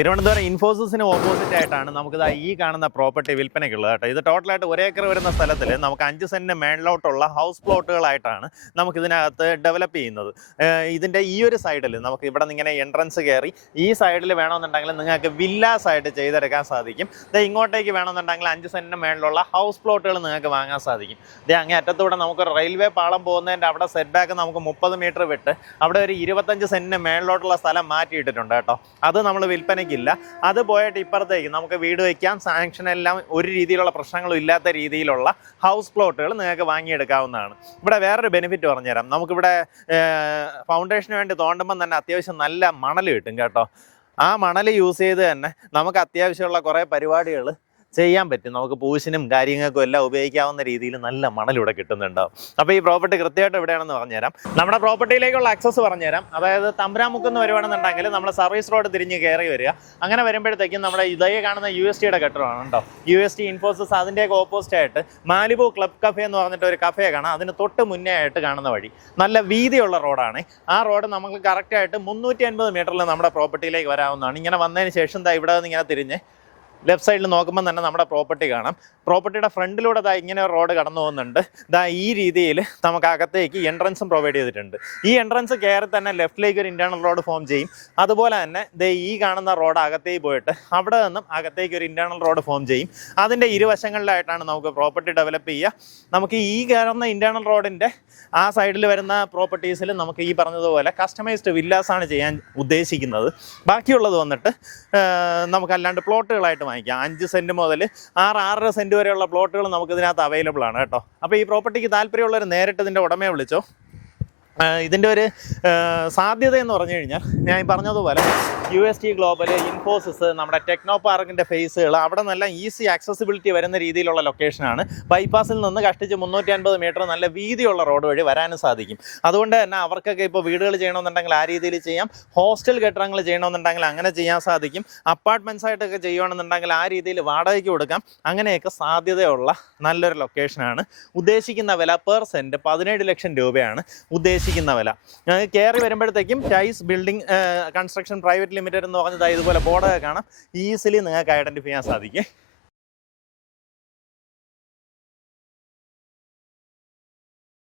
Thiruvananthapuram ഇൻഫോസിസിന് opposite ആയിട്ടാണ് നമുക്കിത് ഈ കാണുന്ന പ്രോപ്പർട്ടി വിൽപ്പനയ്ക്കുള്ളത് കേട്ടോ. ഇത് ടോട്ടലായിട്ട് 1 ഏക്കർ വരുന്ന സ്ഥലത്തിൽ നമുക്ക് 5 സെൻറ്റിന് മേളിലോട്ടുള്ള ഹൗസ് പ്ലോട്ടുകളായിട്ടാണ് നമുക്കിതിനകത്ത് ഡെവലപ്പ് ചെയ്യുന്നത്. ഇതിൻ്റെ ഈ ഒരു സൈഡിൽ നമുക്ക് ഇവിടെ നിന്ന് ഇങ്ങനെ എൻട്രൻസ് കയറി ഈ സൈഡിൽ വേണമെന്നുണ്ടെങ്കിൽ നിങ്ങൾക്ക് വില്ലാസ് ആയിട്ട് ചെയ്തെടുക്കാൻ സാധിക്കും. ഇങ്ങോട്ടേക്ക് വേണമെന്നുണ്ടെങ്കിൽ 5 സെൻറ്റിന് മേളിലുള്ള ഹൗസ് പ്ലോട്ടുകൾ നിങ്ങൾക്ക് വാങ്ങാൻ സാധിക്കും. അങ്ങേ അറ്റത്തൂടെ നമുക്ക് റെയിൽവേ പാളം പോകുന്നതിൻ്റെ അവിടെ സെറ്റ് ബാക്ക് നമുക്ക് 30 മീറ്റർ വിട്ട് അവിടെ ഒരു 25 സെൻറ്റിന് മേളിലോട്ടുള്ള സ്ഥലം മാറ്റിയിട്ടിട്ടുണ്ട് കേട്ടോ. അത് നമ്മൾ വിൽപ്പനയ്ക്കില്ല. അത് പോയിട്ട് ഇപ്പുറത്തേക്ക് നമുക്ക് വീട് വയ്ക്കാൻ സാങ്ഷൻ എല്ലാം ഒരു രീതിയിലുള്ള പ്രശ്നങ്ങളും ഇല്ലാത്ത രീതിയിലുള്ള ഹൗസ് പ്ലോട്ടുകൾ നിങ്ങൾക്ക് വാങ്ങിയെടുക്കാവുന്നതാണ്. ഇവിടെ വേറൊരു ബെനിഫിറ്റ് പറഞ്ഞുതരാം. നമുക്കിവിടെ ഫൗണ്ടേഷന് വേണ്ടി തോണ്ടുമ്പം തന്നെ അത്യാവശ്യം നല്ല മണൽ കിട്ടും കേട്ടോ. ആ മണൽ യൂസ് ചെയ്ത് തന്നെ നമുക്ക് അത്യാവശ്യമുള്ള കുറേ പരിപാടികൾ ചെയ്യാൻ പറ്റും. നമുക്ക് പൂശിനും കാര്യങ്ങൾക്കും എല്ലാം ഉപയോഗിക്കാവുന്ന രീതിയിൽ നല്ല മണലിവിടെ കിട്ടുന്നുണ്ടാവും. അപ്പോൾ ഈ പ്രോപ്പർട്ടി കൃത്യമായിട്ട് എവിടെയാണെന്ന് പറഞ്ഞുതരാം. നമ്മുടെ പ്രോപ്പർട്ടിയിലേക്കുള്ള ആക്സസ് പറഞ്ഞുതരാം. അതായത് തമ്പുരാമുക്കെന്ന് വരുവാണെന്നുണ്ടെങ്കിൽ നമ്മൾ സർവീസ് റോഡ് തിരിഞ്ഞ് കയറി വരിക. അങ്ങനെ വരുമ്പോഴത്തേക്കും നമ്മുടെ ഇതേ കാണുന്ന USTയുടെ കെട്ടിടമാണ് കേട്ടോ. UST ഇൻഫോസിസ് അതിൻ്റെയൊക്കെ ഓപ്പോസിറ്റ് ആയിട്ട് മാലിബു ക്ലബ് കഫേ എന്ന് പറഞ്ഞിട്ട് ഒരു കഫേ കാണാം. അതിന് തൊട്ട് മുന്നേ ആയിട്ട് കാണുന്ന വഴി നല്ല വീതിയുള്ള റോഡാണ്. ആ റോഡ് നമുക്ക് കറക്റ്റായിട്ട് 350 മീറ്ററിൽ നമ്മുടെ പ്രോപ്പർട്ടിയിലേക്ക് വരാവുന്നതാണ്. ഇങ്ങനെ വന്നതിന് ശേഷം ഇവിടെ നിന്ന് ഇങ്ങനെ തിരിഞ്ഞ് ലെഫ്റ്റ് സൈഡിൽ നോക്കുമ്പോൾ തന്നെ നമ്മുടെ പ്രോപ്പർട്ടി കാണാം. പ്രോപ്പർട്ടിയുടെ ഫ്രണ്ടിലൂടെ ഇങ്ങനെ ഒരു റോഡ് കടന്നു പോകുന്നുണ്ട്. ഈ രീതിയിൽ നമുക്ക് അകത്തേക്ക് എൻട്രൻസും പ്രൊവൈഡ് ചെയ്തിട്ടുണ്ട്. ഈ എൻട്രൻസ് കയറി തന്നെ ലെഫ്റ്റിലേക്ക് ഒരു ഇൻറ്റേർണൽ റോഡ് ഫോം ചെയ്യും. അതുപോലെ തന്നെ ഈ കാണുന്ന റോഡ് അകത്തേക്ക് പോയിട്ട് അവിടെ നിന്നും അകത്തേക്ക് ഒരു ഇൻറ്റേർണൽ റോഡ് ഫോം ചെയ്യും. അതിൻ്റെ ഇരുവശങ്ങളിലായിട്ടാണ് നമുക്ക് പ്രോപ്പർട്ടി ഡെവലപ്പ് ചെയ്യുക. നമുക്ക് ഈ കാണുന്ന ഇൻറ്റേർണൽ റോഡിൻ്റെ ആ സൈഡിൽ വരുന്ന പ്രോപ്പർട്ടീസിൽ നമുക്ക് ഈ പറഞ്ഞതുപോലെ കസ്റ്റമൈസ്ഡ് വില്ലാസാണ് ചെയ്യാൻ ഉദ്ദേശിക്കുന്നത്. ബാക്കിയുള്ളത് വന്നിട്ട് നമുക്കല്ലാണ്ട് പ്ലോട്ടുകളായിട്ട് വാങ്ങിക്കാം. 5 സെൻറ്റ് മുതൽ 6-6.5 സെൻറ്റ് വരെയുള്ള പ്ലോട്ടുകൾ നമുക്ക് ഇതിനകത്ത് അവൈലബിൾ ആണ് കേട്ടോ. അപ്പോൾ ഈ പ്രോപ്പർട്ടിക്ക് താല്പര്യമുള്ളവർ നേരിട്ട് ഇതിൻ്റെ ഉടമയെ വിളിച്ചോ. ഇതിൻ്റെ ഒരു സാധ്യത എന്ന് പറഞ്ഞു കഴിഞ്ഞാൽ ഞാൻ ഈ പറഞ്ഞതുപോലെ UST ഗ്ലോബൽ, ഇൻഫോസിസ്, നമ്മുടെ ടെക്നോ പാർക്കിൻ്റെ ഫേസുകൾ അവിടെ നിന്നെല്ലാം ഈസി ആക്സസിബിലിറ്റി വരുന്ന രീതിയിലുള്ള ലൊക്കേഷനാണ്. ബൈപ്പാസിൽ നിന്ന് കഷ്ടിച്ച് 350 മീറ്റർ നല്ല വീതിയുള്ള റോഡ് വഴി വരാനും സാധിക്കും. അതുകൊണ്ട് തന്നെ അവർക്കൊക്കെ ഇപ്പോൾ വീടുകൾ ചെയ്യണമെന്നുണ്ടെങ്കിൽ ആ രീതിയിൽ ചെയ്യാം. ഹോസ്റ്റൽ കെട്ടിടങ്ങൾ ചെയ്യണമെന്നുണ്ടെങ്കിൽ അങ്ങനെ ചെയ്യാൻ സാധിക്കും. അപ്പാർട്ട്മെൻറ്റ്സ് ആയിട്ടൊക്കെ ചെയ്യുകയാണെന്നുണ്ടെങ്കിൽ ആ രീതിയിൽ വാടകയ്ക്ക് കൊടുക്കാം. അങ്ങനെയൊക്കെ സാധ്യതയുള്ള നല്ലൊരു ലൊക്കേഷനാണ്. ഉദ്ദേശിക്കുന്ന വില പെർ സെൻറ്റ് 17 ലക്ഷം രൂപയാണ് ഉദ്ദേശിക്കുന്ന വില. കയറി വരുമ്പോഴത്തേക്കും Ties building construction private limited എന്ന് പറഞ്ഞത് ഇതുപോലെ ബോർഡൊക്കെ കാണാം. ഈസിലി നിങ്ങൾക്ക് ഐഡൻറ്റിഫൈ ചെയ്യാൻ സാധിക്കും.